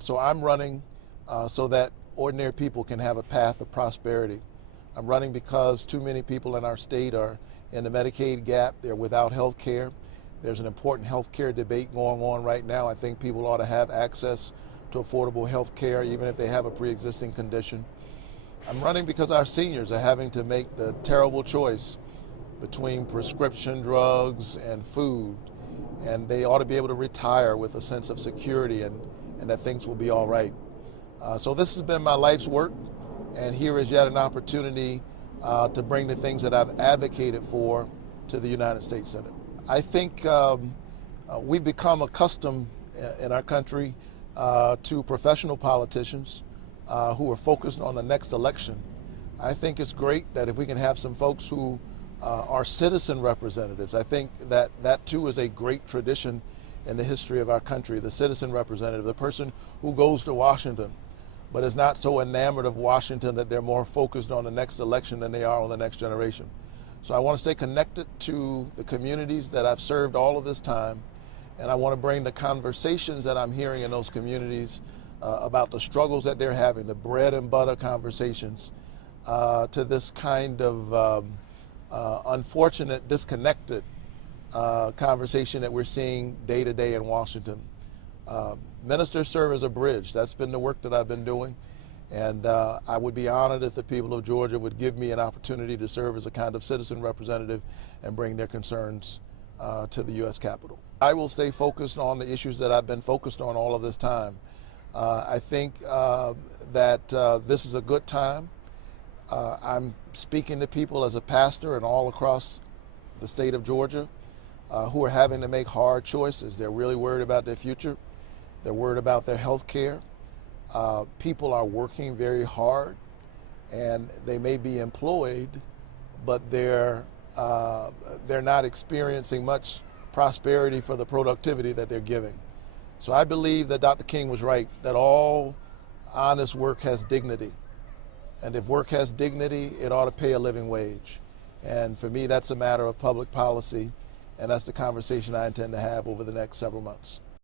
So I'm running so that ordinary people can have a path of prosperity. I'm running because too many people in our state are in the Medicaid gap. They're without health care. There's an important health care debate going on right now. I think people ought to have access to affordable health care even if they have a pre-existing condition. I'm running because our seniors are having to make the terrible choice between prescription drugs and food, and they ought to be able to retire with a sense of security and that things will be all right. So this has been my life's work, and here is yet an opportunity to bring the things that I've advocated for to the United States Senate. I think we've become accustomed in our country to professional politicians who are focused on the next election. I think it's great that if we can have some folks who are citizen representatives. I think that too is a great tradition in the history of our country, the citizen representative, the person who goes to Washington but is not so enamored of Washington that they're more focused on the next election than they are on the next generation. So I want to stay connected to the communities that I've served all of this time, and I want to bring the conversations that I'm hearing in those communities about the struggles that they're having, the bread and butter conversations, to this kind of unfortunate, disconnected conversation that we're seeing day to day in Washington. Ministers serve as a bridge. That's been the work that I've been doing. And I would be honored if the people of Georgia would give me an opportunity to serve as a kind of citizen representative and bring their concerns to the U.S. Capitol. I will stay focused on the issues that I've been focused on all of this time. I think that this is a good time. I'm speaking to people as a pastor and all across the state of Georgia who are having to make hard choices. They're really worried about their future. They're worried about their health care. People are working very hard, and they may be employed, but they're not experiencing much prosperity for the productivity that they're giving. So I believe that Dr. King was right, that all honest work has dignity. And if work has dignity, it ought to pay a living wage. And for me, that's a matter of public policy, and that's the conversation I intend to have over the next several months.